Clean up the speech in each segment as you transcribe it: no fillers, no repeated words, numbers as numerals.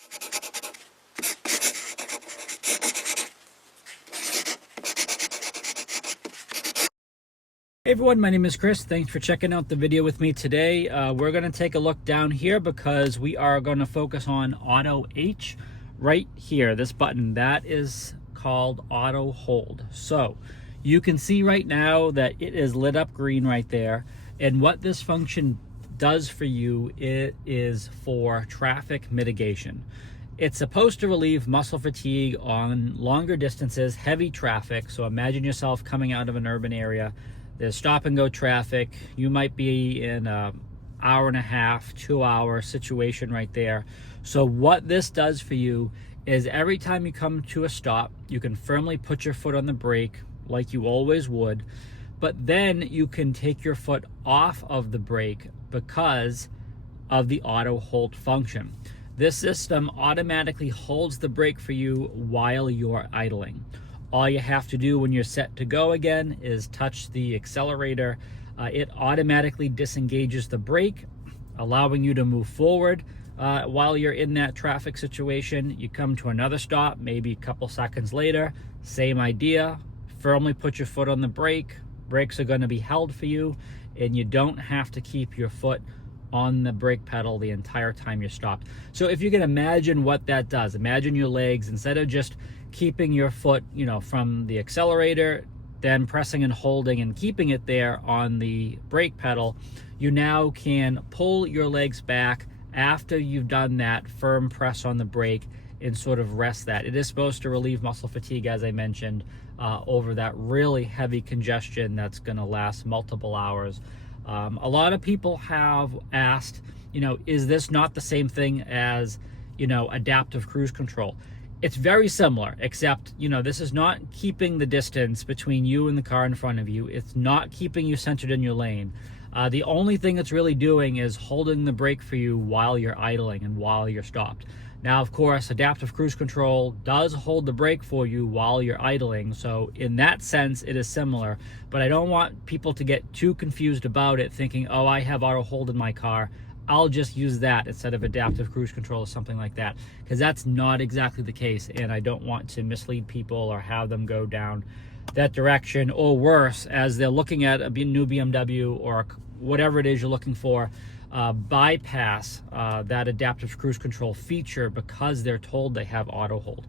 Hey everyone, my name is Chris. Thanks for checking out the video with me today. We're going to take a look down here because we are going to focus on Auto H right here. This button, that is called Auto Hold. So you can see right now that it is lit up green right there. And what this function does for you, it is for traffic mitigation. It's supposed to relieve muscle fatigue on longer distances, heavy traffic. So imagine yourself coming out of an urban area. There's stop and go traffic. You might be in an hour and a half, 2 hour situation right there. So what this does for you is every time you come to a stop, you can firmly put your foot on the brake like you always would, but then you can take your foot off of the brake because of the auto hold function. This system automatically holds the brake for you while you're idling. All you have to do when you're set to go again is touch the accelerator. It automatically disengages the brake, allowing you to move forward while you're in that traffic situation. You come to another stop, maybe a couple seconds later, same idea. Firmly put your foot on the brake. Brakes are going to be held for you, and you don't have to keep your foot on the brake pedal the entire time you're stopped. So if you can imagine what that does, imagine your legs, instead of just keeping your foot, from the accelerator, then pressing and holding and keeping it there on the brake pedal, you now can pull your legs back after you've done that firm press on the brake and sort of rest that. It is supposed to relieve muscle fatigue, as I mentioned, over that really heavy congestion that's going to last multiple hours. A lot of people have asked, is this not the same thing as, adaptive cruise control? It's very similar, except, this is not keeping the distance between you and the car in front of you. It's not keeping you centered in your lane. The only thing it's really doing is holding the brake for you while you're idling and while you're stopped. Now, of course, adaptive cruise control does hold the brake for you while you're idling. So in that sense, it is similar, but I don't want people to get too confused about it, thinking, oh, I have auto hold in my car, I'll just use that instead of adaptive cruise control or something like that, because that's not exactly the case, and I don't want to mislead people or have them go down that direction, or worse, as they're looking at a new BMW or whatever it is you're looking for, bypass that adaptive cruise control feature because they're told they have auto hold.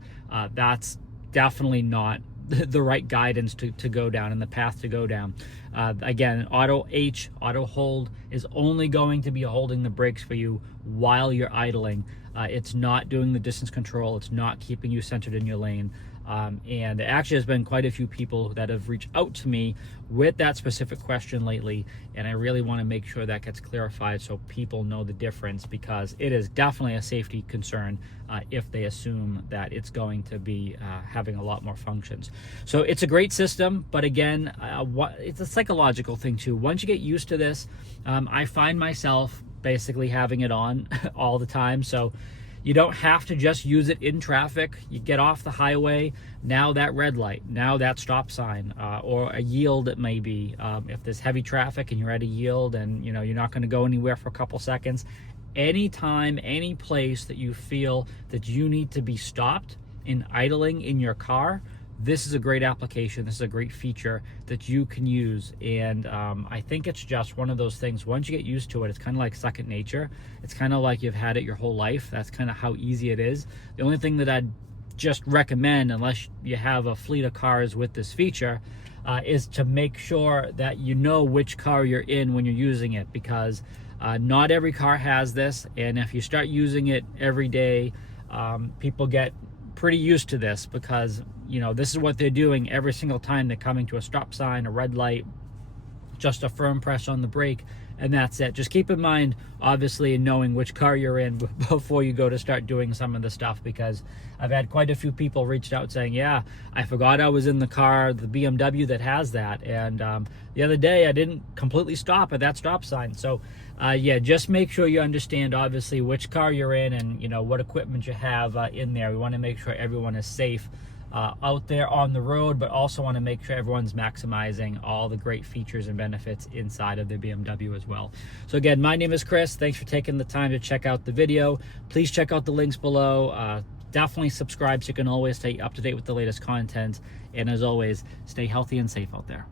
That's definitely not the right guidance to go down and the path to go down. Again, auto hold is only going to be holding the brakes for you while you're idling. It's not doing the distance control. It's not keeping you centered in your lane. And there actually has been quite a few people that have reached out to me with that specific question lately, and I really want to make sure that gets clarified so people know the difference, because it is definitely a safety concern if they assume that it's going to be having a lot more functions. So it's a great system, but again, it's a psychological thing too. Once you get used to this, I find myself basically having it on all the time. So you don't have to just use it in traffic. You get off the highway, now that red light, now that stop sign, or a yield it may be. If there's heavy traffic and you're at a yield and you're not going to go anywhere for a couple seconds, anytime, any place that you feel that you need to be stopped in idling in your car, this is a great application. This is a great feature that you can use. And I think it's just one of those things, once you get used to it, it's kind of like second nature. It's kind of like you've had it your whole life. That's kind of how easy it is. The only thing that I'd just recommend, unless you have a fleet of cars with this feature, is to make sure that you know which car you're in when you're using it, because not every car has this. And if you start using it every day, people get pretty used to this, because this is what they're doing every single time they're coming to a stop sign, a red light, just a firm press on the brake, and that's it. Just keep in mind, obviously, knowing which car you're in before you go to start doing some of the stuff, because I've had quite a few people reached out saying, yeah, I forgot I was in the car, the BMW that has that, and the other day I didn't completely stop at that stop sign. So yeah, just make sure you understand, obviously, which car you're in and what equipment you have in there. We want to make sure everyone is safe out there on the road, but also want to make sure everyone's maximizing all the great features and benefits inside of the BMW as well. So again, my name is Chris. Thanks for taking the time to check out the video. Please check out the links below. Definitely subscribe so you can always stay up to date with the latest content. And as always, stay healthy and safe out there.